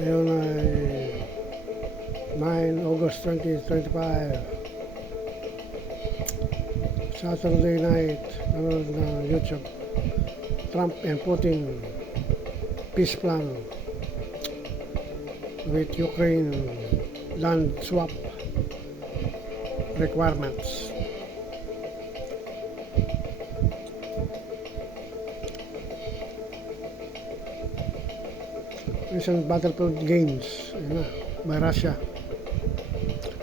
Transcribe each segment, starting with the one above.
Ngayon ay 9 August 2025, Saturday night, nanonood ng YouTube. Trump and Putin peace plan with Ukraine land swap requirements. Recent battlefield gains by Russia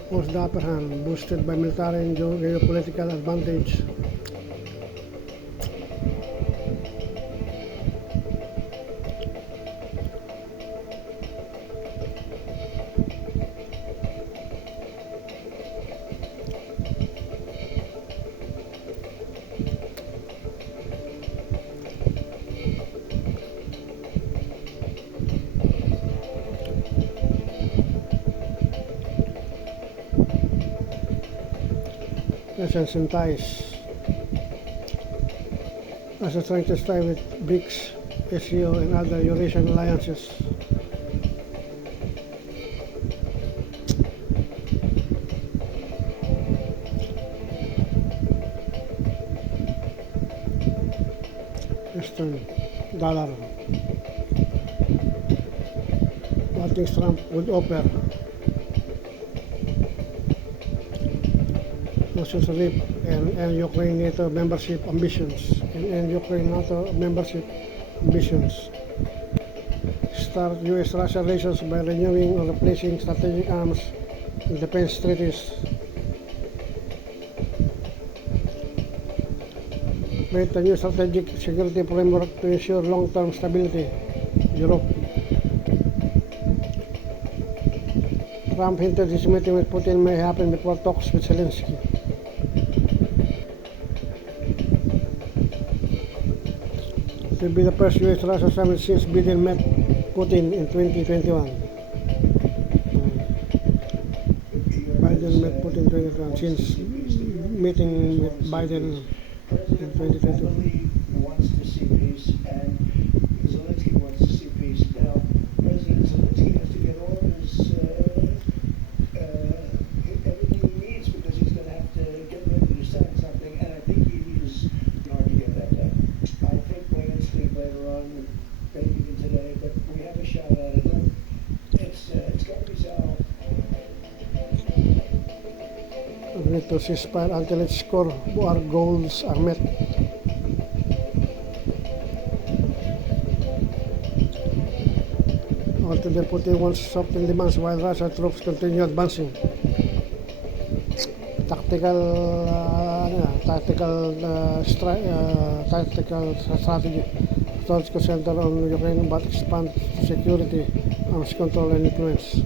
holds the upper hand, boosted by military and geopolitical advantage. Presence and ties. Russia trying to strive with BRICS, SCO, and other Eurasian alliances. Eastern dollar. What things Trump would offer. Russia's RIP and Ukraine NATO membership ambitions and Ukraine NATO membership ambitions. Start U.S.-Russia relations by renewing or replacing strategic arms and defense treaties. Create a new strategic security framework to ensure long-term stability. Europe. Trump hinted his meeting with Putin may happen before talks with Zelensky. It will be the first U.S.-Russia summit since Biden met Putin in 2021. Biden met Putin in 2021 since meeting with Biden in 2021. Wants to see peace, and Zelensky wants to see peace. Now, President Zelensky has to get all of his everything he needs because he's going to have to get ready to sign something, and I think he is hard to get that done. I think we're going to sleep later on, maybe even today, but we have a shot at it. It's got to be solved. Agree to ceasefire until its core war goals are met. Ultimately, Putin wants to soften demands while Russian troops continue advancing. Tactical strategy. Strategic center on Ukraine but expand security, arms control and influence.